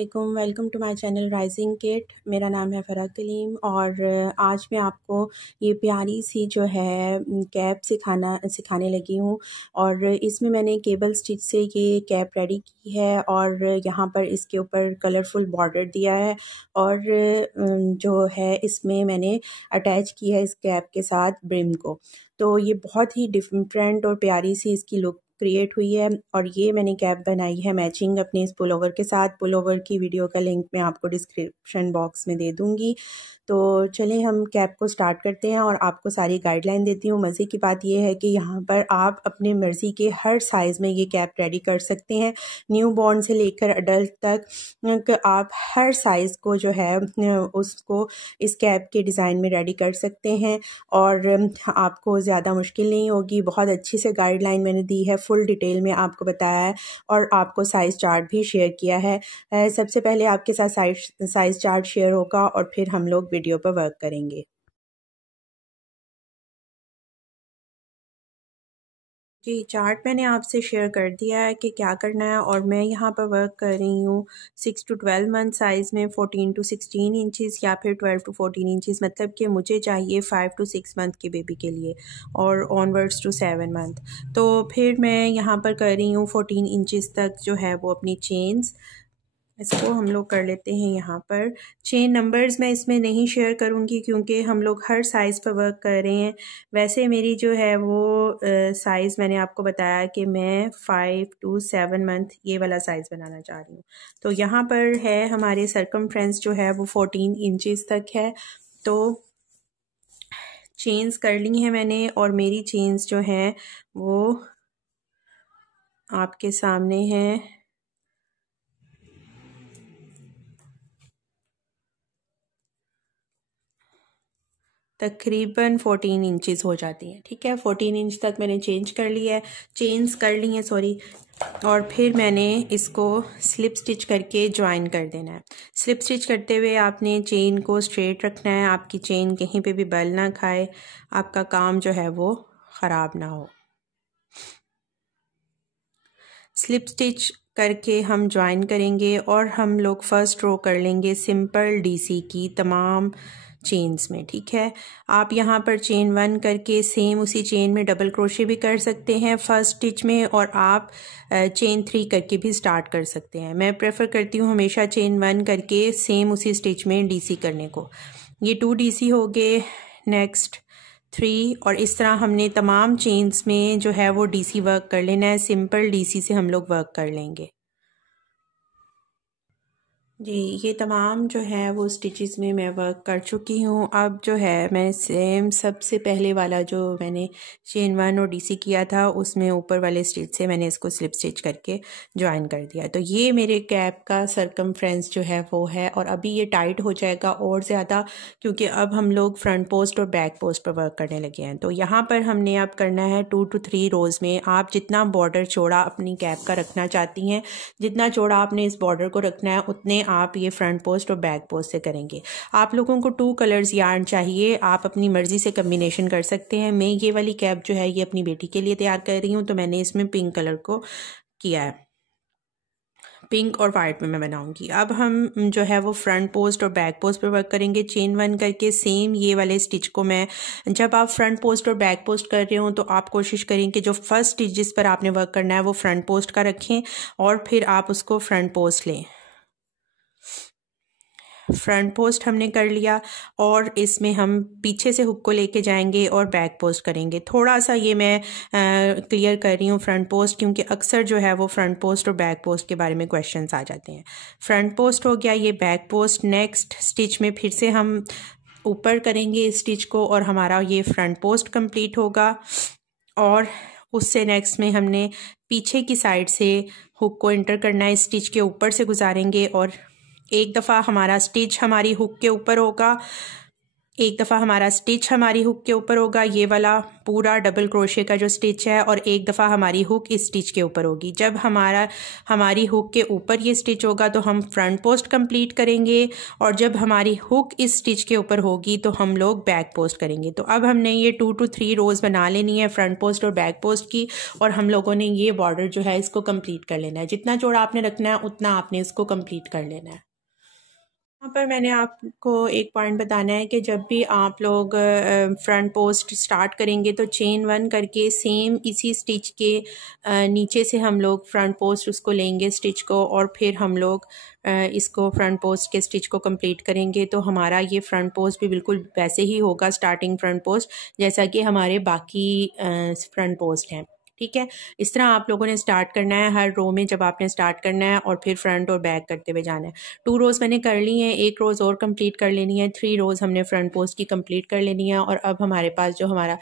वालेकुम, welcome to my channel rising kit. मेरा नाम है फ़रा कलीम और आज मैं आपको ये प्यारी सी जो है कैप सिखाने लगी हूँ। और इसमें मैंने केबल स्टिच से ये कैप रेडी की है और यहाँ पर इसके ऊपर कलरफुल बॉर्डर दिया है और जो है इसमें मैंने अटैच की है इस कैप के साथ ब्रिम को। तो ये बहुत ही डिफरेंट और प्यारी सी इसकी लुक क्रिएट हुई है। और ये मैंने कैप बनाई है मैचिंग अपने इस पुलोवर के साथ। पुलोवर की वीडियो का लिंक मैं आपको डिस्क्रिप्शन बॉक्स में दे दूँगी। तो चलिए हम कैप को स्टार्ट करते हैं और आपको सारी गाइडलाइन देती हूँ। मज़े की बात यह है कि यहाँ पर आप अपने मर्ज़ी के हर साइज़ में ये कैप रेडी कर सकते हैं। न्यू बॉर्न से लेकर अडल्ट तक आप हर साइज़ को जो है उसको इस कैप के डिज़ाइन में रेडी कर सकते हैं और आपको ज़्यादा मुश्किल नहीं होगी। बहुत अच्छी से गाइडलाइन मैंने दी है, फुल डिटेल में आपको बताया है और आपको साइज़ चार्ट भी शेयर किया है। सबसे पहले आपके साथ साइज़ चार्ट शेयर होगा और फिर हम लोग वीडियो पर वर्क करेंगे। जी, चार्ट मैंने आपसे शेयर कर दिया है कि क्या करना है और मैं यहाँ पर वर्क कर रही हूँ 6 to 12 मंथ साइज़ में 14 to 16 इंचज़ या फिर 12 to 14 इंचज़, मतलब कि मुझे चाहिए 5 to 6 मंथ के बेबी के लिए और ऑनवर्ड्स टू 7 मंथ। तो फिर मैं यहाँ पर कर रही हूँ 14 इंचज़ तक जो है वो अपनी चेन्स, इसको हम लोग कर लेते हैं। यहाँ पर चेन नंबर्स मैं इसमें नहीं शेयर करूँगी क्योंकि हम लोग हर साइज़ पर वर्क कर रहे हैं। वैसे मेरी जो है वो साइज़ मैंने आपको बताया कि मैं 5 to 7 मंथ ये वाला साइज़ बनाना चाह रही हूँ। तो यहाँ पर है हमारे सरकमफ्रेंस जो है वो 14 इंचज़ तक है। तो चेन्स कर ली हैं मैंने और मेरी चेन्स जो हैं वो आपके सामने हैं। तकरीबन 14 इंचज़ हो जाती हैं, ठीक है। 14 इंच तक मैंने चेंज कर लिया है, चेन्स कर ली हैं सॉरी। और फिर मैंने इसको स्लिप स्टिच करके ज्वाइन कर देना है। स्लिप स्टिच करते हुए आपने चेन को स्ट्रेट रखना है, आपकी चेन कहीं पे भी बल ना खाए, आपका काम जो है वो ख़राब ना हो। स्लिप स्टिच करके हम ज्वाइन करेंगे और हम लोग फर्स्ट रो कर लेंगे सिंपल डीसी की तमाम चेन्स में, ठीक है। आप यहाँ पर चेन 1 करके सेम उसी चेन में डबल क्रोशे भी कर सकते हैं फर्स्ट स्टिच में और आप चेन 3 करके भी स्टार्ट कर सकते हैं। मैं प्रेफर करती हूँ हमेशा चेन 1 करके सेम उसी स्टिच में डीसी करने को। ये 2 डीसी हो गए, नेक्स्ट 3 और इस तरह हमने तमाम चेन्स में जो है वो डीसी वर्क कर लेना है। सिंपल डीसी से हम लोग वर्क कर लेंगे। जी, ये तमाम जो है वो स्टिचेस में मैं वर्क कर चुकी हूँ। अब जो है मैं सेम सबसे पहले वाला जो मैंने चेन 1 और डीसी किया था उसमें ऊपर वाले स्टिच से मैंने इसको स्लिप स्टिच करके ज्वाइन कर दिया। तो ये मेरे कैप का सरकमफ्रेंस जो है वो है और अभी ये टाइट हो जाएगा और ज़्यादा क्योंकि अब हम लोग फ्रंट पोस्ट और बैक पोस्ट पर वर्क करने लगे हैं। तो यहाँ पर हमने अब करना है 2 to 3 रोज़ में। आप जितना बॉर्डर चौड़ा अपनी कैप का रखना चाहती हैं, जितना चौड़ा आपने इस बॉर्डर को रखना है उतने आप ये फ्रंट पोस्ट और बैक पोस्ट से करेंगे। आप लोगों को 2 कलर्स यार्न चाहिए, आप अपनी मर्जी से कम्बिनेशन कर सकते हैं। मैं ये वाली कैप जो है ये अपनी बेटी के लिए तैयार कर रही हूँ तो मैंने इसमें पिंक कलर को किया है, पिंक और वाइट में मैं बनाऊंगी। अब हम जो है वो फ्रंट पोस्ट और बैक पोस्ट पर वर्क करेंगे चेन 1 करके। सेम ये वाले स्टिच को मैं, जब आप फ्रंट पोस्ट और बैक पोस्ट कर रहे हो तो आप कोशिश करें कि जो फर्स्ट स्टिच जिस पर आपने वर्क करना है वो फ्रंट पोस्ट का रखें और फिर आप उसको फ्रंट पोस्ट लें। फ्रंट पोस्ट हमने कर लिया और इसमें हम पीछे से हुक को लेके जाएंगे और बैक पोस्ट करेंगे। थोड़ा सा ये मैं क्लियर कर रही हूँ फ्रंट पोस्ट क्योंकि अक्सर जो है वो फ्रंट पोस्ट और बैक पोस्ट के बारे में क्वेश्चंस आ जाते हैं। फ्रंट पोस्ट हो गया, ये बैक पोस्ट। नेक्स्ट स्टिच में फिर से हम ऊपर करेंगे इस स्टिच को और हमारा ये फ्रंट पोस्ट कंप्लीट होगा। और उससे नेक्स्ट में हमने पीछे की साइड से हुक को इंटर करना है, स्टिच के ऊपर से गुजारेंगे और एक दफ़ा हमारा स्टिच हमारी हुक के ऊपर होगा, एक दफ़ा हमारा स्टिच हमारी हुक के ऊपर होगा, ये वाला पूरा डबल क्रोशे का जो स्टिच है, और एक दफ़ा हमारी हुक इस स्टिच के ऊपर होगी। जब हमारी हुक के ऊपर ये स्टिच होगा तो हम फ्रंट पोस्ट कंप्लीट करेंगे, और जब हमारी हुक इस स्टिच के ऊपर होगी तो हम लोग बैक पोस्ट करेंगे। तो अब हमने ये 2 to 3 रोज़ बना लेनी है फ्रंट पोस्ट और बैक पोस्ट की, और हम लोगों ने ये बॉर्डर जो है इसको कंप्लीट कर लेना है। जितना चौड़ा आपने रखना है उतना आपने इसको कंप्लीट कर लेना है। यहाँ पर मैंने आपको एक पॉइंट बताना है कि जब भी आप लोग फ्रंट पोस्ट स्टार्ट करेंगे तो चेन 1 करके सेम इसी स्टिच के नीचे से हम लोग फ्रंट पोस्ट उसको लेंगे स्टिच को, और फिर हम लोग इसको फ्रंट पोस्ट के स्टिच को कंप्लीट करेंगे। तो हमारा ये फ्रंट पोस्ट भी बिल्कुल वैसे ही होगा, स्टार्टिंग फ्रंट पोस्ट जैसा कि हमारे बाकी फ्रंट पोस्ट हैं। ठीक है, इस तरह आप लोगों ने स्टार्ट करना है हर रो में जब आपने स्टार्ट करना है, और फिर फ्रंट और बैक करते हुए जाना है। 2 रोज़ मैंने कर ली हैं, 1 रोज़ और कंप्लीट कर लेनी है, 3 रोज़ हमने फ्रंट पोस्ट की कंप्लीट कर लेनी है, और अब हमारे पास जो हमारा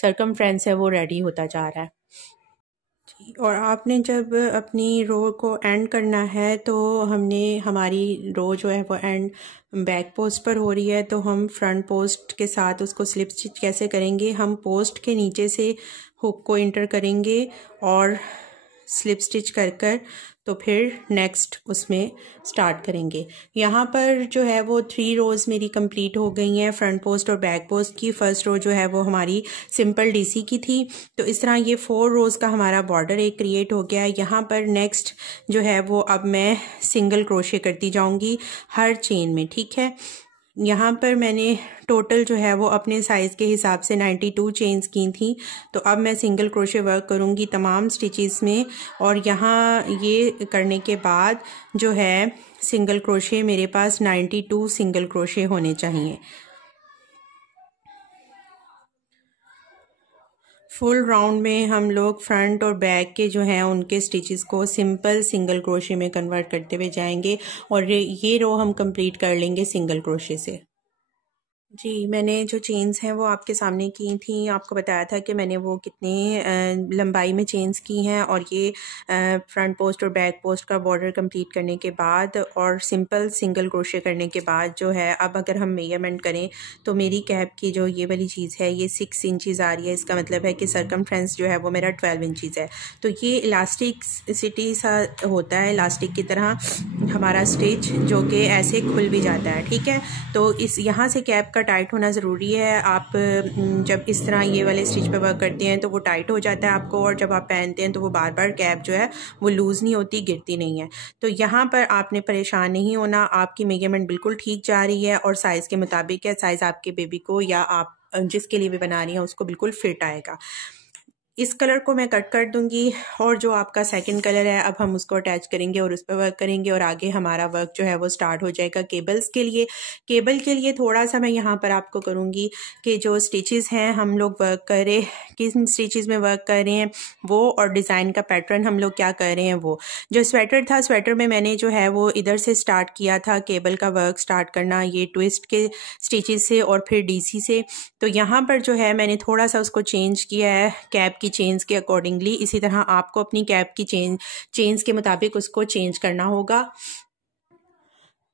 सर्कमफ्रेंस है वो रेडी होता जा रहा है। और आपने जब अपनी रो को एंड करना है तो हमारी रो जो है वो एंड बैक पोस्ट पर हो रही है, तो हम फ्रंट पोस्ट के साथ उसको स्लिप स्टिच कैसे करेंगे, हम पोस्ट के नीचे से हुक को इंटर करेंगे और स्लिप स्टिच कर तो फिर नेक्स्ट उसमें स्टार्ट करेंगे। यहाँ पर जो है वो 3 रोज़ मेरी कंप्लीट हो गई हैं फ्रंट पोस्ट और बैक पोस्ट की। फर्स्ट रो जो है वो हमारी सिंपल डीसी की थी, तो इस तरह ये 4 रोज़ का हमारा बॉर्डर एक क्रिएट हो गया है। यहाँ पर नेक्स्ट जो है वो अब मैं सिंगल क्रोशे करती जाऊँगी हर चेन में। ठीक है, यहाँ पर मैंने टोटल जो है वो अपने साइज़ के हिसाब से 92 चेन्स की थी, तो अब मैं सिंगल क्रोशे वर्क करूँगी तमाम स्टिचेस में, और यहाँ ये करने के बाद जो है सिंगल क्रोशे मेरे पास 92 सिंगल क्रोशे होने चाहिए। फुल राउंड में हम लोग फ्रंट और बैक के जो हैं उनके स्टिचेस को सिंपल सिंगल क्रोशे में कन्वर्ट करते हुए जाएंगे, और ये रो हम कंप्लीट कर लेंगे सिंगल क्रोशे से। जी, मैंने जो चेन्स हैं वो आपके सामने की थी, आपको बताया था कि मैंने वो कितने लंबाई में चेन्स की हैं, और ये फ्रंट पोस्ट और बैक पोस्ट का बॉर्डर कंप्लीट करने के बाद और सिंपल सिंगल क्रोशे करने के बाद जो है, अब अगर हम मेजरमेंट करें तो मेरी कैप की जो ये वाली चीज़ है ये 6 इंचज़ आ रही है। इसका मतलब है कि सर्कमफ्रेंस जो है वो मेरा 12 इंचज़ है। तो ये इलास्टिसिटी सा होता है, इलास्टिक की तरह हमारा स्टिच जो कि ऐसे खुल भी जाता है। ठीक है, तो इस यहाँ से कैप टाइट होना ज़रूरी है। आप जब इस तरह ये वाले स्टिच पे वर्क करते हैं तो वो टाइट हो जाता है आपको, और जब आप पहनते हैं तो वो बार बार कैप जो है वो लूज़ नहीं होती, गिरती नहीं है। तो यहाँ पर आपने परेशान नहीं होना, आपकी मेजरमेंट बिल्कुल ठीक जा रही है और साइज़ के मुताबिक है। साइज़ आपके बेबी को या आप जिसके लिए भी बना रही हैं उसको बिल्कुल फिट आएगा। इस कलर को मैं कट कर दूंगी, और जो आपका सेकंड कलर है अब हम उसको अटैच करेंगे और उस पर वर्क करेंगे, और आगे हमारा वर्क जो है वो स्टार्ट हो जाएगा केबल्स के लिए। केबल के लिए थोड़ा सा मैं यहाँ पर आपको करूँगी कि जो स्टिचेस हैं हम लोग वर्क कर रहे, किन स्टिचेस में वर्क कर रहे हैं वो, और डिज़ाइन का पैटर्न हम लोग क्या कर रहे हैं वो। जो स्वेटर था, स्वेटर में मैंने जो है वो इधर से स्टार्ट किया था केबल का वर्क स्टार्ट करना, ये ट्विस्ट के स्टिचेस से और फिर डीसी से। तो यहाँ पर जो है मैंने थोड़ा सा उसको चेंज किया है कैप की चेन्स के अकॉर्डिंगली। इसी तरह आपको अपनी कैप की चेन्स के मुताबिक उसको चेंज करना होगा।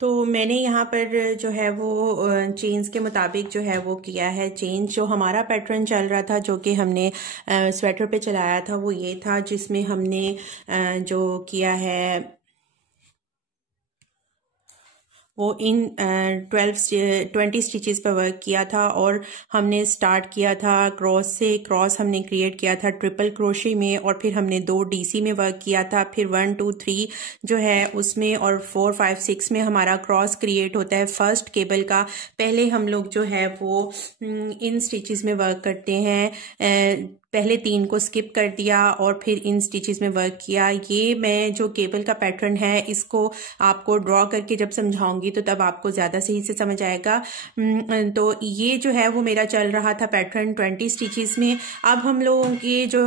तो मैंने यहाँ पर जो है वो चेन्स के मुताबिक जो है वो किया है चेंज। जो हमारा पैटर्न चल रहा था जो कि हमने स्वेटर पे चलाया था वो ये था, जिसमें हमने जो किया है वो इन 20 स्टिचेस पर वर्क किया था, और हमने स्टार्ट किया था क्रॉस से। क्रॉस हमने क्रिएट किया था ट्रिपल क्रोशे में, और फिर हमने 2 डीसी में वर्क किया था, फिर 1 2 3 जो है उसमें, और 4 5 6 में हमारा क्रॉस क्रिएट होता है फर्स्ट केबल का। पहले हम लोग जो है वो इन स्टिचेस में वर्क करते हैं, पहले 3 को स्किप कर दिया और फिर इन स्टिचेस में वर्क किया। ये मैं जो केबल का पैटर्न है इसको आपको ड्रॉ करके जब समझाऊंगी तो तब आपको ज़्यादा सही से समझ आएगा। तो ये जो है वो मेरा चल रहा था पैटर्न 20 स्टिचेस में। अब हम लोगों के जो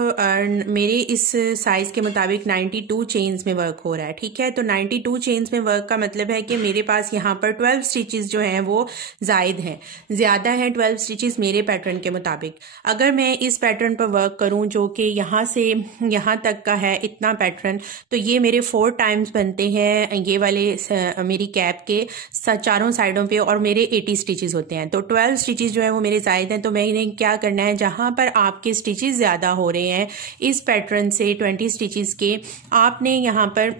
मेरे इस साइज़ के मुताबिक 92 चेन्स में वर्क हो रहा है। ठीक है, तो 92 चेन्स में वर्क का मतलब है कि मेरे पास यहाँ पर 12 स्टिचेस जो हैं वो ज़ायद हैं, ज़्यादा हैं 12 स्टिचेस मेरे पैटर्न के मुताबिक। अगर मैं इस पैटर्न पर वर्क करूं, जो कि यहाँ से यहाँ तक का है इतना पैटर्न, तो ये मेरे 4 टाइम्स बनते हैं ये वाले मेरी कैप के चारों साइडों पे, और मेरे 80 स्टिचेस होते हैं। तो 12 स्टिचेस जो है वो मेरे जायद हैं। तो मैंने क्या करना है, जहाँ पर आपके स्टिचेस ज़्यादा हो रहे हैं इस पैटर्न से 20 स्टिचेस के, आपने यहाँ पर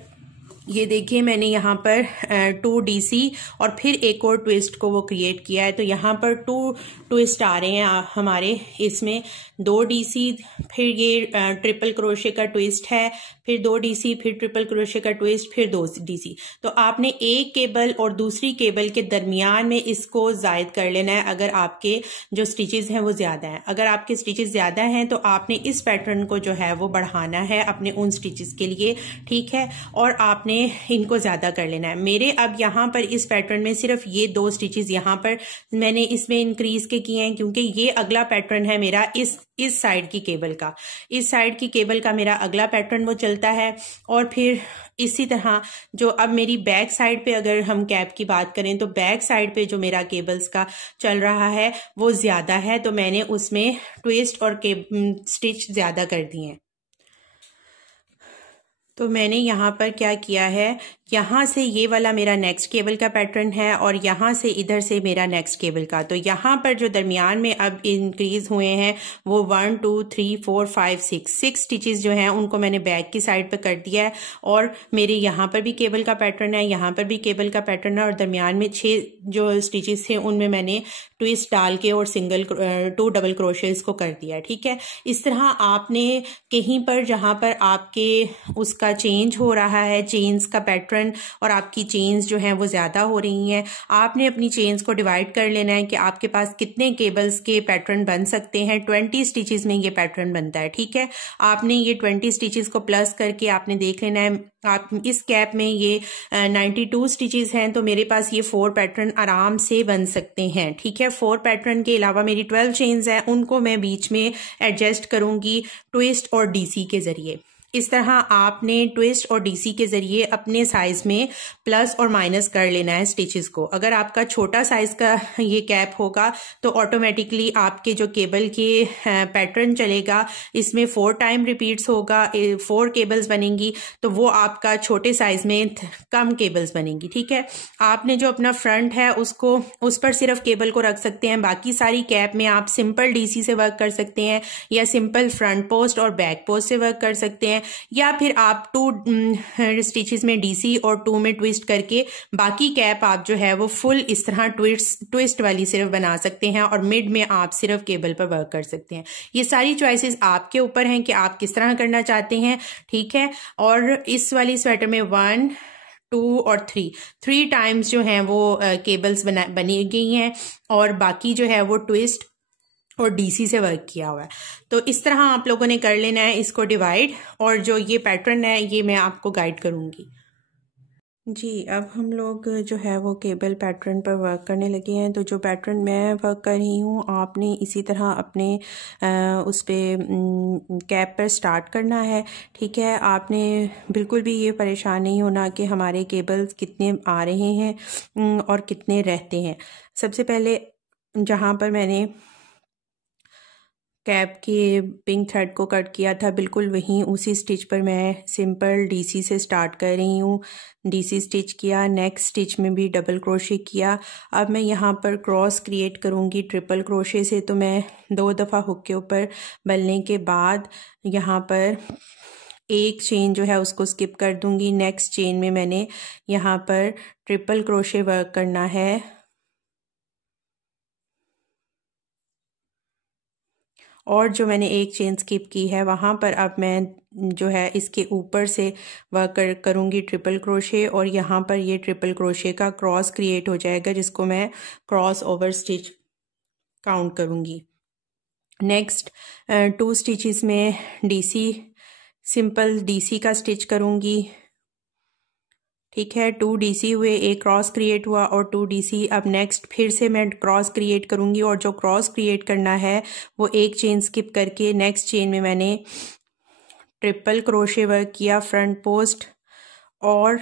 ये देखिए मैंने यहाँ पर 2 DC और फिर एक और ट्विस्ट को वो क्रिएट किया है। तो यहाँ पर 2 ट्विस्ट आ रहे हैं हमारे इसमें, 2 DC, फिर ये ट्रिपल क्रोशे का ट्विस्ट है, फिर 2 DC, फिर ट्रिपल क्रोशे का ट्विस्ट, फिर 2 DC। तो आपने एक केबल और दूसरी केबल के दरमियान में इसको जायद कर लेना है अगर आपके जो स्टिचेस हैं वो ज़्यादा हैं। अगर आपके स्टिचेस ज़्यादा हैं तो आपने इस पैटर्न को जो है वो बढ़ाना है अपने उन स्टिचेस के लिए, ठीक है, और आपने इनको ज़्यादा कर लेना है। मेरे अब यहाँ पर इस पैटर्न में सिर्फ ये 2 स्टिचेस यहाँ पर मैंने इसमें इंक्रीज के किए हैं, क्योंकि ये अगला पैटर्न है मेरा इस साइड की केबल का, इस साइड की केबल का मेरा अगला पैटर्न वो चलता है। और फिर इसी तरह जो अब मेरी बैक साइड पे अगर हम कैप की बात करें तो बैक साइड पे जो मेरा केबल्स का चल रहा है वो ज़्यादा है, तो मैंने उसमें ट्विस्ट और स्टिच ज़्यादा कर दिए हैं। तो मैंने यहाँ पर क्या किया है, यहाँ से ये वाला मेरा नेक्स्ट केबल का पैटर्न है और यहाँ से इधर से मेरा नेक्स्ट केबल का। तो यहाँ पर जो दरमियान में अब इंक्रीज हुए हैं वो 1 2 3 4 5 6 स्टिचेस जो हैं उनको मैंने बैक की साइड पे कर दिया है। और मेरे यहाँ पर भी केबल का पैटर्न है, यहाँ पर भी केबल का पैटर्न है, और दरमियान में 6 जो स्टिचेस थे उनमें मैंने ट्विस्ट डाल के और 2 डबल क्रोशेस को कर दिया, ठीक है। इस तरह आपने कहीं पर जहाँ पर आपके उसका चेंज हो रहा है, चेन्स का पैटर्न, और आपकी चेन्स जो हैं वो ज़्यादा हो रही हैं, आपने अपनी चेन्स को डिवाइड कर लेना है कि आपके पास कितने केबल्स के पैटर्न बन सकते हैं। 20 स्टिचेस में ये पैटर्न बनता है, ठीक है। आपने ये 20 स्टिचेस को प्लस करके आपने देख लेना है। आप इस कैप में ये 92 स्टिचेस हैं, तो मेरे पास ये 4 पैटर्न आराम से बन सकते हैं, ठीक है। 4 पैटर्न के अलावा मेरी 12 चेन्स हैं, उनको मैं बीच में एडजस्ट करूंगी ट्विस्ट और DC के जरिए। इस तरह आपने ट्विस्ट और DC के जरिए अपने साइज में प्लस और माइनस कर लेना है स्टिचेस को। अगर आपका छोटा साइज का ये कैप होगा तो ऑटोमेटिकली आपके जो केबल के पैटर्न चलेगा इसमें 4 टाइम रिपीट्स होगा, 4 केबल्स बनेंगी, तो वो आपका छोटे साइज में कम केबल्स बनेंगी, ठीक है। आपने जो अपना फ्रंट है उसको उस पर सिर्फ केबल को रख सकते हैं, बाकी सारी कैप में आप सिंपल DC से वर्क कर सकते हैं या सिंपल फ्रंट पोस्ट और बैक पोस्ट से वर्क कर सकते हैं, या फिर आप 2 स्टिचेस में DC और 2 में ट्विस्ट करके बाकी कैप आप जो है वो फुल इस तरह ट्विस्ट वाली सिर्फ बना सकते हैं, और मिड में आप सिर्फ केबल पर वर्क कर सकते हैं। ये सारी चॉइसेस आपके ऊपर हैं कि आप किस तरह करना चाहते हैं, ठीक है। और इस वाली स्वेटर में 1 2 और 3 टाइम्स जो हैं वो केबल्स बनी गई हैं, और बाकी जो है वो ट्विस्ट और DC से वर्क किया हुआ है। तो इस तरह आप लोगों ने कर लेना है इसको डिवाइड, और जो ये पैटर्न है ये मैं आपको गाइड करूंगी। जी, अब हम लोग जो है वो केबल पैटर्न पर वर्क करने लगे हैं। तो जो पैटर्न मैं वर्क कर रही हूँ आपने इसी तरह अपने उस पर कैप पर स्टार्ट करना है, ठीक है। आपने बिल्कुल भी ये परेशान नहीं होना कि हमारे केबल्स कितने आ रहे हैं और कितने रहते हैं। सबसे पहले जहाँ पर मैंने कैप के पिंक थ्रेड को कट किया था बिल्कुल वहीं उसी स्टिच पर मैं सिंपल DC से स्टार्ट कर रही हूँ। DC स्टिच किया, नेक्स्ट स्टिच में भी डबल क्रोशे किया। अब मैं यहाँ पर क्रॉस क्रिएट करूँगी ट्रिपल क्रोशे से। तो मैं 2 दफ़ा हुक के ऊपर बलने के बाद यहाँ पर एक चेन जो है उसको स्किप कर दूँगी। नेक्स्ट चेन में मैंने यहाँ पर ट्रिपल क्रोशे वर्क करना है, और जो मैंने एक चेन स्किप की है वहाँ पर अब मैं जो है इसके ऊपर से वर्क करूँगी ट्रिपल क्रोशे, और यहाँ पर ये ट्रिपल क्रोशे का क्रॉस क्रिएट हो जाएगा जिसको मैं क्रॉस ओवर स्टिच काउंट करूँगी। नेक्स्ट 2 स्टिचेस में DC सिंपल DC का स्टिच करूँगी, ठीक है। 2 DC हुए, एक क्रॉस क्रिएट हुआ और 2 DC। अब नेक्स्ट फिर से मैं क्रॉस क्रिएट करूँगी, और जो क्रॉस क्रिएट करना है वो एक चेन स्किप करके नेक्स्ट चेन में मैंने ट्रिपल क्रोशे वर्क किया फ्रंट पोस्ट, और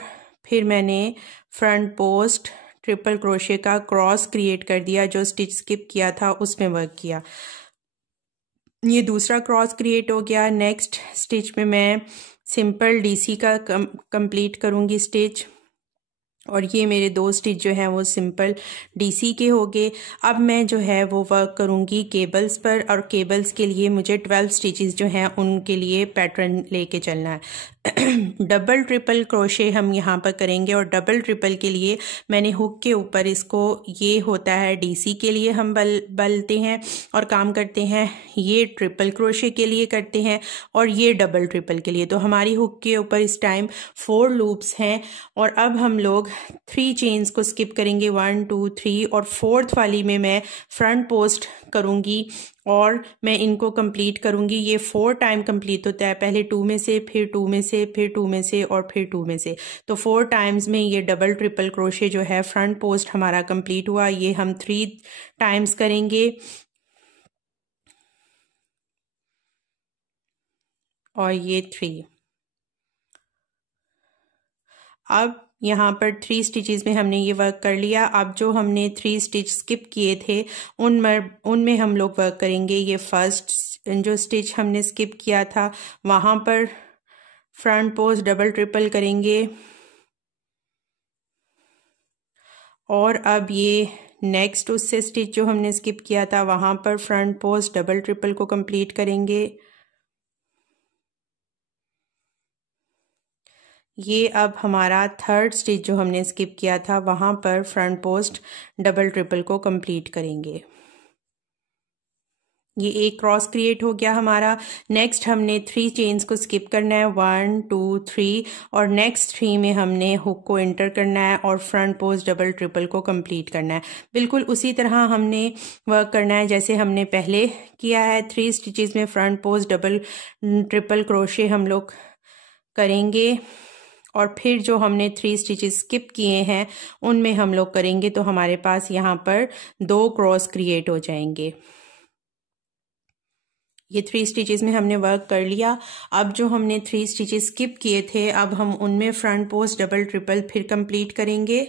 फिर मैंने फ्रंट पोस्ट ट्रिपल क्रोशे का क्रॉस क्रिएट कर दिया, जो स्टिच स्किप किया था उसमें वर्क किया। ये दूसरा क्रॉस क्रिएट हो गया। नेक्स्ट स्टिच में मैं सिंपल डीसी का कंप्लीट करूँगी स्टिच, और ये मेरे 2 स्टिच जो हैं वो सिंपल डीसी के हो गए। अब मैं जो है वो वर्क करूँगी केबल्स पर, और केबल्स के लिए मुझे 12 स्टिचेस जो हैं उनके लिए पैटर्न लेके चलना है। डबल ट्रिपल क्रोशे हम यहाँ पर करेंगे, और डबल ट्रिपल के लिए मैंने हुक के ऊपर इसको, ये होता है डीसी के लिए हम बलते हैं और काम करते हैं, ये ट्रिपल क्रोशे के लिए करते हैं, और ये डबल ट्रिपल के लिए। तो हमारी हुक के ऊपर इस टाइम 4 लूप्स हैं, और अब हम लोग 3 चेन्स को स्किप करेंगे, 1 2 3, और 4th वाली में मैं फ्रंट पोस्ट करूँगी और मैं इनको कंप्लीट करूँगी। ये 4 टाइम कंप्लीट होता है, पहले 2 में से, फिर 2 में से, फिर 2 में से, और फिर 2 में से। तो 4 टाइम्स में ये डबल ट्रिपल क्रोशे जो है फ्रंट पोस्ट हमारा कंप्लीट हुआ। ये हम 3 टाइम्स करेंगे, और ये 3। अब यहाँ पर 3 स्टिचेस में हमने ये वर्क कर लिया। अब जो हमने 3 स्टिच स्किप किए थे उनमें हम लोग वर्क करेंगे। ये फर्स्ट जो स्टिच हमने स्किप किया था वहाँ पर फ्रंट पोस्ट डबल ट्रिपल करेंगे, और अब ये नेक्स्ट उससे स्टिच जो हमने स्किप किया था वहाँ पर फ्रंट पोस्ट डबल ट्रिपल को कंप्लीट करेंगे। ये अब हमारा 3rd स्टिच जो हमने स्किप किया था वहाँ पर फ्रंट पोस्ट डबल ट्रिपल को कंप्लीट करेंगे। ये एक क्रॉस क्रिएट हो गया हमारा। नेक्स्ट हमने 3 चेन्स को स्किप करना है, 1 2 3, और नेक्स्ट 3 में हमने हुक को एंटर करना है और फ्रंट पोस्ट डबल ट्रिपल को कंप्लीट करना है। बिल्कुल उसी तरह हमने वर्क करना है जैसे हमने पहले किया है। 3 स्टिचेस में front post double triple crochet हम लोग करेंगे, और फिर जो हमने 3 स्टिचेस स्किप किए हैं उनमें हम लोग करेंगे। तो हमारे पास यहाँ पर 2 क्रॉस क्रिएट हो जाएंगे। ये 3 स्टिचेस में हमने वर्क कर लिया। अब जो हमने 3 स्टिचेस स्किप किए थे अब हम उनमें फ्रंट पोस्ट डबल ट्रिपल फिर कंप्लीट करेंगे।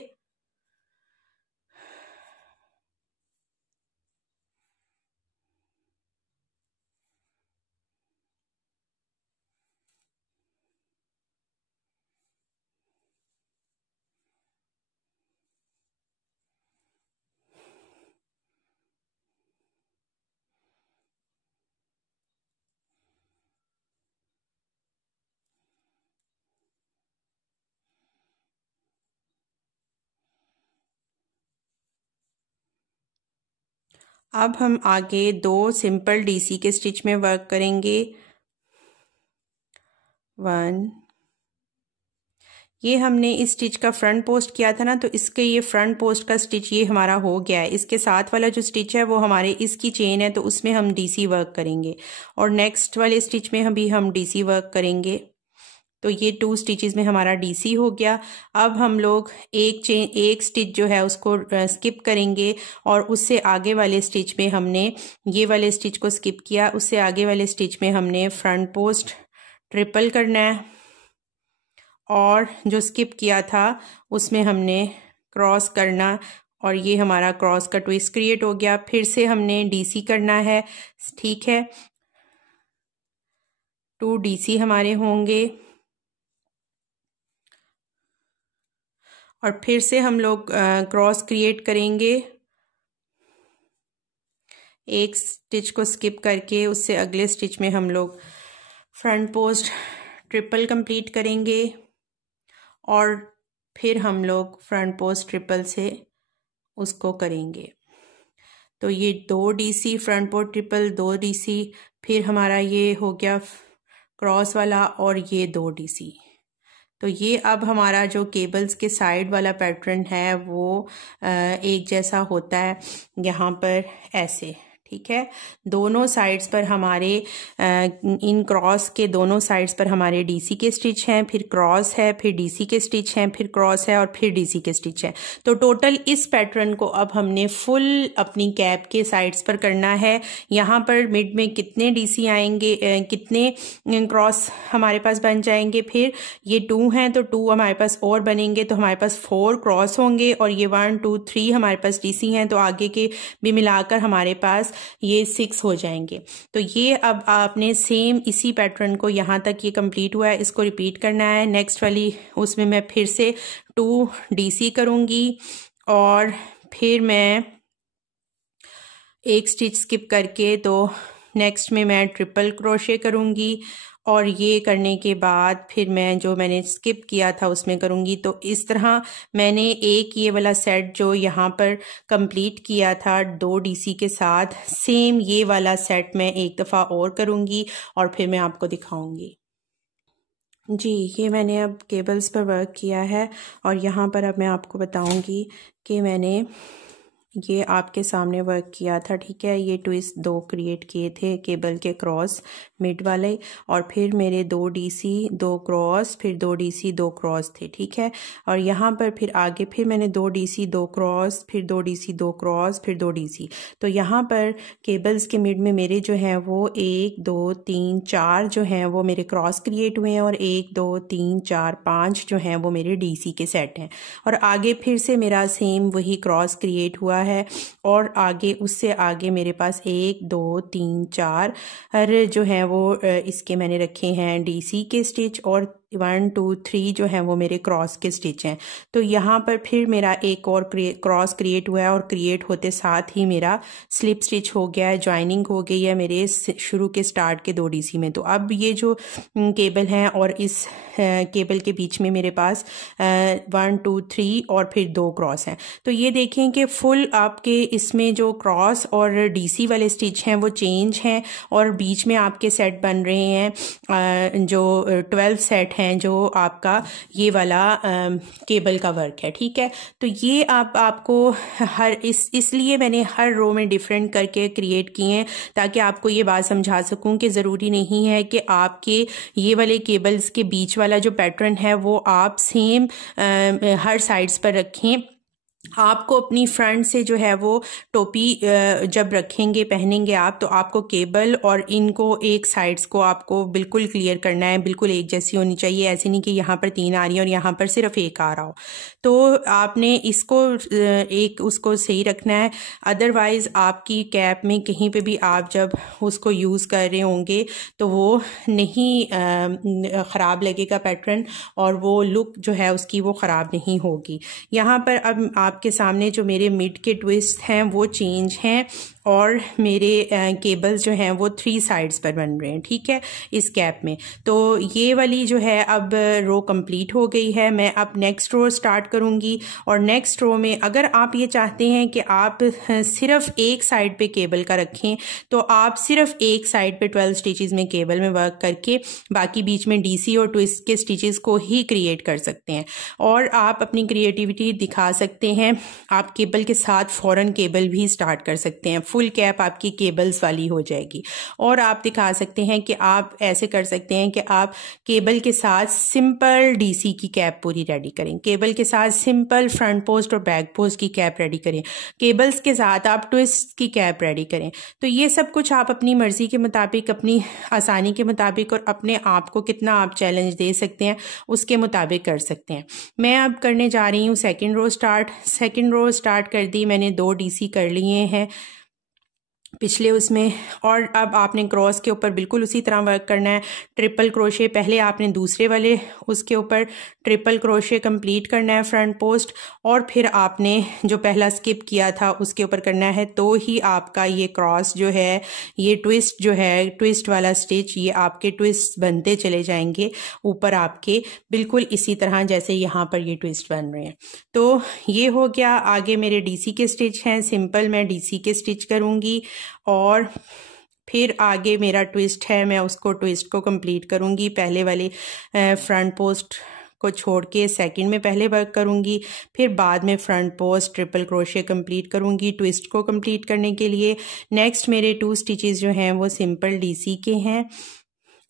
अब हम आगे 2 सिंपल डीसी के स्टिच में वर्क करेंगे। 1, ये हमने इस स्टिच का फ्रंट पोस्ट किया था ना, तो इसके ये फ्रंट पोस्ट का स्टिच ये हमारा हो गया है। इसके साथ वाला जो स्टिच है वो हमारे इसकी चेन है, तो उसमें हम डीसी वर्क करेंगे, और नेक्स्ट वाले स्टिच में हम डीसी वर्क करेंगे। तो ये 2 स्टिचेस में हमारा डीसी हो गया। अब हम लोग एक स्टिच जो है उसको स्किप करेंगे, और उससे आगे वाले स्टिच में हमने ये वाले स्टिच को स्किप किया, उससे आगे वाले स्टिच में हमने फ्रंट पोस्ट ट्रिपल करना है, और जो स्किप किया था उसमें हमने क्रॉस करना, और ये हमारा क्रॉस का ट्विस्ट क्रिएट हो गया। फिर से हमने डीसी करना है, ठीक है। 2 डीसी हमारे होंगे, और फिर से हम लोग क्रॉस क्रिएट करेंगे। एक स्टिच को स्किप करके उससे अगले स्टिच में हम लोग फ्रंट पोस्ट ट्रिपल कंप्लीट करेंगे, और फिर हम लोग फ्रंट पोस्ट ट्रिपल से उसको करेंगे। तो ये 2 DC front post triple, 2 DC, फिर हमारा ये हो गया क्रॉस वाला, और ये 2 डीसी। तो ये अब हमारा जो केबल्स के साइड वाला पैटर्न है वो एक जैसा होता है यहाँ पर ऐसे, ठीक है। दोनों साइड्स पर हमारे इन क्रॉस के दोनों साइड्स पर हमारे डीसी के स्टिच हैं, फिर क्रॉस है, फिर डीसी के स्टिच हैं, फिर क्रॉस है, और फिर डीसी के स्टिच हैं। तो टोटल इस पैटर्न को अब हमने फुल अपनी कैप के साइड्स पर करना है। यहाँ पर मिड में कितने डीसी आएंगे, कितने क्रॉस हमारे पास बन जाएंगे, फिर ये 2 हैं तो 2 हमारे पास और बनेंगे, तो हमारे पास 4 क्रॉस होंगे, और ये 1 2 3 हमारे पास डीसी हैं, तो आगे के भी मिलाकर हमारे पास ये 6 हो जाएंगे। तो ये अब आपने सेम इसी पैटर्न को यहाँ तक ये कंप्लीट हुआ है, इसको रिपीट करना है। नेक्स्ट वाली उसमें मैं फिर से 2 DC करूँगी और फिर मैं एक स्टिच स्किप करके तो नेक्स्ट में मैं ट्रिपल क्रोशे करूँगी और ये करने के बाद फिर मैं जो मैंने स्किप किया था उसमें करूँगी। तो इस तरह मैंने एक ये वाला सेट जो यहाँ पर कंप्लीट किया था 2 DC के साथ, सेम ये वाला सेट मैं एक दफ़ा और करूँगी और फिर मैं आपको दिखाऊँगी। जी, ये मैंने अब केबल्स पर वर्क किया है और यहाँ पर अब मैं आपको बताऊँगी कि मैंने ये आपके सामने वर्क किया था, ठीक है। ये ट्विस्ट 2 क्रिएट किए थे केबल के क्रॉस मिड वाले, और फिर मेरे 2 DC 2 क्रॉस, फिर 2 DC 2 क्रॉस थे, ठीक है। और यहाँ पर फिर आगे फिर मैंने 2 DC 2 क्रॉस, फिर 2 DC 2 क्रॉस, फिर 2 DC। तो यहाँ पर केबल्स के मिड में मेरे जो हैं वो 1 2 3 4 जो हैं वो मेरे क्रॉस क्रिएट हुए हैं और 1 2 3 4 5 जो हैं वो मेरे DC के सेट हैं। और आगे फिर से मेरा सेम वही क्रॉस क्रिएट हुआ है और आगे उससे आगे मेरे पास 1 2 3 4 हर जो है वो इसके मैंने रखे हैं DC के स्टिच और 1 2 3 जो है वो मेरे क्रॉस के स्टिच हैं। तो यहाँ पर फिर मेरा एक और क्रॉस क्रिएट हुआ है और क्रिएट होते साथ ही मेरा स्लिप स्टिच हो गया है, ज्वाइनिंग हो गई है मेरे शुरू के स्टार्ट के 2 DC में। तो अब ये जो केबल हैं और इस केबल के बीच में मेरे पास 1 2 3 और फिर 2 क्रॉस हैं। तो ये देखें कि फुल आपके इसमें जो क्रॉस और DC वाले स्टिच हैं वो चेंज हैं और बीच में आपके सेट बन रहे हैं जो 12 सेट हैं जो आपका ये वाला केबल का वर्क है, ठीक है। तो ये आपको हर इसलिए मैंने हर रो में डिफरेंट करके क्रिएट किए हैं ताकि आपको ये बात समझा सकूं कि ज़रूरी नहीं है कि आपके ये वाले केबल्स के बीच वाला जो पैटर्न है वो आप सेम हर साइड्स पर रखें। आपको अपनी फ्रंट से जो है वो टोपी जब रखेंगे पहनेंगे आप, तो आपको केबल और इनको एक साइड्स को आपको बिल्कुल क्लियर करना है, बिल्कुल एक जैसी होनी चाहिए। ऐसे नहीं कि यहाँ पर 3 आ रही है और यहाँ पर सिर्फ एक आ रहा हो। तो आपने इसको एक उसको सही रखना है, अदरवाइज़ आपकी कैप में कहीं पे भी आप जब उसको यूज़ कर रहे होंगे तो वो नहीं ख़राब लगेगा पैटर्न और वो लुक जो है उसकी वो ख़राब नहीं होगी। यहाँ पर अब आपके सामने जो मेरे मिड के ट्विस्ट हैं वो चेंज हैं और मेरे केबल्स जो हैं वो 3 साइड्स पर बन रहे हैं, ठीक है, इस कैप में। तो ये वाली जो है अब रो कंप्लीट हो गई है। मैं अब नेक्स्ट रो स्टार्ट करूँगी और नेक्स्ट रो में अगर आप ये चाहते हैं कि आप सिर्फ एक साइड पे केबल का रखें तो आप सिर्फ एक साइड पे 12 स्टिचेस में केबल में वर्क करके बाकी बीच में DC और ट्विस्ट के स्टिचेस को ही क्रिएट कर सकते हैं और आप अपनी क्रिएटिविटी दिखा सकते हैं। आप केबल के साथ फ़ौरन केबल भी स्टार्ट कर सकते हैं, फुल कैप आपकी केबल्स वाली हो जाएगी। और आप दिखा सकते हैं कि आप ऐसे कर सकते हैं कि आप केबल के साथ सिंपल DC की कैप पूरी रेडी करें, केबल के साथ सिंपल फ्रंट पोस्ट और बैक पोस्ट की कैप रेडी करें, केबल्स के साथ आप ट्विस्ट की कैप रेडी करें। तो ये सब कुछ आप अपनी मर्जी के मुताबिक, अपनी आसानी के मुताबिक और अपने आप को कितना आप चैलेंज दे सकते हैं उसके मुताबिक कर सकते हैं। मैं अब करने जा रही हूँ second row start. Second row start कर दी मैंने, 2 DC कर लिए हैं पिछले उसमें, और अब आपने क्रॉस के ऊपर बिल्कुल उसी तरह वर्क करना है। ट्रिपल क्रोशे पहले आपने दूसरे वाले उसके ऊपर ट्रिपल क्रोशे कंप्लीट करना है फ्रंट पोस्ट, और फिर आपने जो पहला स्किप किया था उसके ऊपर करना है। तो ही आपका ये क्रॉस जो है, ये ट्विस्ट जो है, ट्विस्ट वाला स्टिच, ये आपके ट्विस्ट बनते चले जाएंगे ऊपर आपके, बिल्कुल इसी तरह जैसे यहाँ पर ये ट्विस्ट बन रहे हैं। तो ये हो गया। आगे मेरे DC के स्टिच हैं, सिंपल मैं DC के स्टिच करूँगी और फिर आगे मेरा ट्विस्ट है, मैं उसको ट्विस्ट को कंप्लीट करूँगी। पहले वाले फ्रंट पोस्ट को छोड़ के सेकंड में पहले वर्क करूँगी, फिर बाद में front post triple crochet complete करूँगी ट्विस्ट को कंप्लीट करने के लिए। नेक्स्ट मेरे 2 स्टिचेस जो हैं वो सिंपल DC के हैं,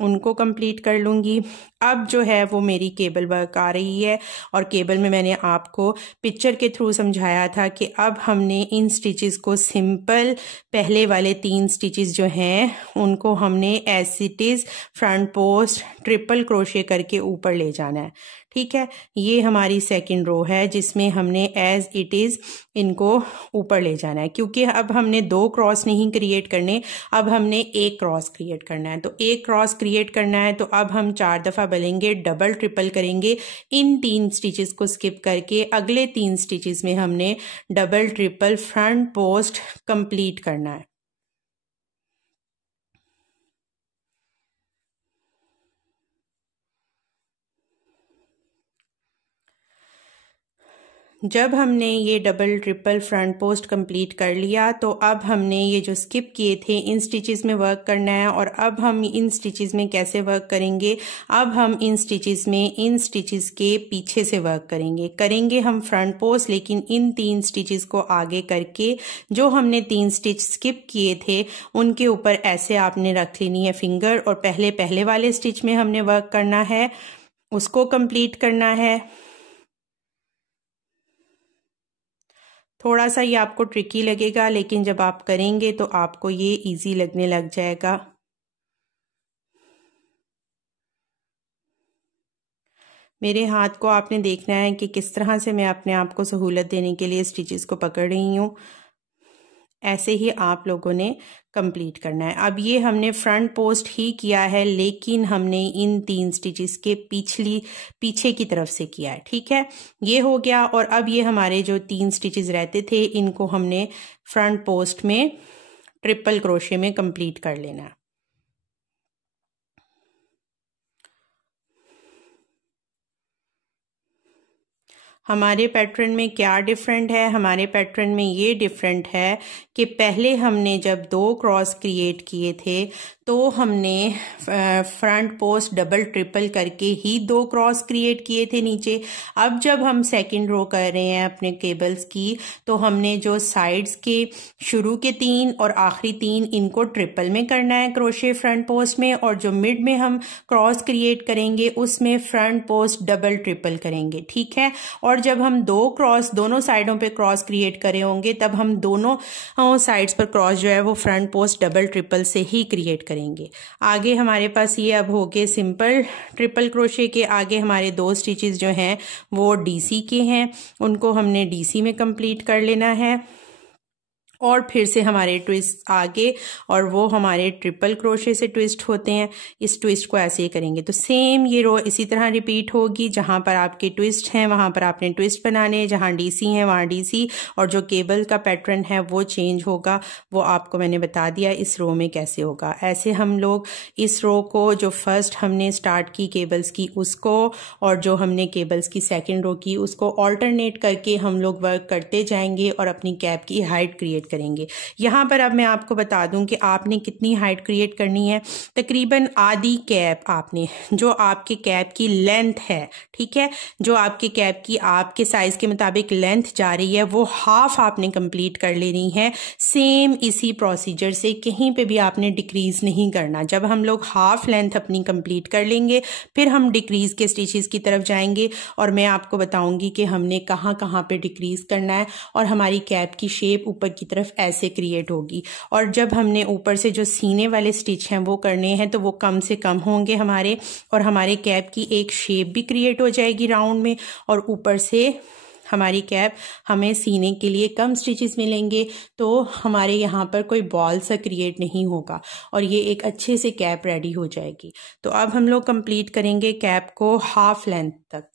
उनको कंप्लीट कर लूँगी। अब जो है वो मेरी केबल वर्क आ रही है, और केबल में मैंने आपको पिक्चर के थ्रू समझाया था कि अब हमने इन स्टिचेस को सिंपल पहले वाले 3 स्टिचेस जो हैं उनको हमने as it is front post triple crochet करके ऊपर ले जाना है। ठीक है, ये हमारी सेकंड रो है जिसमें हमने एज इट इज़ इनको ऊपर ले जाना है, क्योंकि अब हमने 2 क्रॉस नहीं क्रिएट करने, अब हमने 1 क्रॉस क्रिएट करना है। तो 1 क्रॉस क्रिएट करना है तो अब हम 4 दफ़ा बलेंगे, डबल ट्रिपल करेंगे। इन 3 स्टिचेस को स्किप करके अगले 3 स्टिचेस में हमने double triple front post complete करना है। जब हमने ये double triple front post complete कर लिया तो अब हमने ये जो स्किप किए थे इन स्टिचेस में वर्क करना है। और अब हम इन स्टिचेस में कैसे वर्क करेंगे, अब हम इन स्टिचेस में इन स्टिचेस के पीछे से वर्क करेंगे हम फ्रंट पोस्ट, लेकिन इन 3 स्टिचेस को आगे करके जो हमने 3 स्टिच स्किप किए थे उनके ऊपर ऐसे आपने रख लेनी है फिंगर, और पहले वाले स्टिच में हमने वर्क करना है, उसको कंप्लीट करना है। थोड़ा सा ये आपको ट्रिकी लगेगा, लेकिन जब आप करेंगे तो आपको ये इजी लगने लग जाएगा। मेरे हाथ को आपने देखना है कि किस तरह से मैं अपने आप को सहूलत देने के लिए स्टिचेस को पकड़ रही हूँ। ऐसे ही आप लोगों ने कंप्लीट करना है। अब ये हमने फ्रंट पोस्ट ही किया है, लेकिन हमने इन 3 स्टिचेस के पीछे की तरफ से किया है। ठीक है, ये हो गया। और अब ये हमारे जो 3 स्टिचेस रहते थे इनको हमने फ्रंट पोस्ट में ट्रिपल क्रोशे में कंप्लीट कर लेना है। हमारे पैटर्न में क्या डिफरेंट है, हमारे पैटर्न में ये डिफरेंट है कि पहले हमने जब 2 क्रॉस क्रिएट किए थे तो हमने फ्रंट पोस्ट डबल ट्रिपल करके ही 2 क्रॉस क्रिएट किए थे नीचे। अब जब हम सेकंड रो कर रहे हैं अपने केबल्स की तो हमने जो साइड्स के शुरू के 3 और आखिरी 3 इनको ट्रिपल में करना है क्रोशे फ्रंट पोस्ट में, और जो मिड में हम क्रॉस क्रिएट करेंगे उसमें फ्रंट पोस्ट डबल ट्रिपल करेंगे। ठीक है, और जब हम 2 क्रॉस दोनों साइडों पे क्रॉस क्रिएट करे होंगे तब हम दोनों साइड्स पर क्रॉस जो है वो फ्रंट पोस्ट डबल ट्रिपल से ही क्रिएट करेंगे। आगे हमारे पास ये अब हो गए सिंपल ट्रिपल क्रोशे के। आगे हमारे 2 स्टिचेस जो हैं वो डीसी के हैं, उनको हमने डीसी में कंप्लीट कर लेना है। और फिर से हमारे ट्विस्ट आगे, और वो हमारे ट्रिपल क्रोशे से ट्विस्ट होते हैं। इस ट्विस्ट को ऐसे ही करेंगे तो सेम ये रो इसी तरह रिपीट होगी। जहाँ पर आपके ट्विस्ट हैं वहाँ पर आपने ट्विस्ट बनाने, जहाँ डीसी हैं वहाँ डीसी, और जो केबल का पैटर्न है वो चेंज होगा, वो आपको मैंने बता दिया इस रो में कैसे होगा। ऐसे हम लोग इस रो को जो फर्स्ट हमने स्टार्ट की केबल्स की उसको, और जो हमने केबल्स की सेकेंड रो की उसको ऑल्टरनेट करके हम लोग वर्क करते जाएंगे और अपनी कैप की हाइट क्रिएट करेंगे। यहाँ पर अब मैं आपको बता दूं कि आपने कितनी हाइट क्रिएट करनी है। तकरीबन आधी कैप आपने, जो आपके कैप की लेंथ है, ठीक है, जो आपके कैप की आपके साइज के मुताबिक लेंथ जा रही है वो हाफ आपने कंप्लीट कर लेनी है। सेम इसी प्रोसीजर से कहीं पे भी आपने डिक्रीज नहीं करना। जब हम लोग हाफ लेंथ अपनी कंप्लीट कर लेंगे फिर हम डिक्रीज के स्टिचेस की तरफ जाएंगे, और मैं आपको बताऊंगी कि हमने कहाँ कहाँ पे डिक्रीज करना है, और हमारी कैप की शेप ऊपर की तरफ ऐसे क्रिएट होगी। और जब हमने ऊपर से जो सीने वाले स्टिच हैं वो करने हैं तो वो कम से कम होंगे हमारे, और हमारे कैप की एक शेप भी क्रिएट हो जाएगी राउंड में, और ऊपर से हमारी कैप हमें सीने के लिए कम स्टिचेस मिलेंगे, तो हमारे यहाँ पर कोई बॉल सा क्रिएट नहीं होगा और ये एक अच्छे से कैप रेडी हो जाएगी। तो अब हम लोग कंप्लीट करेंगे कैप को हाफ लेंथ तक।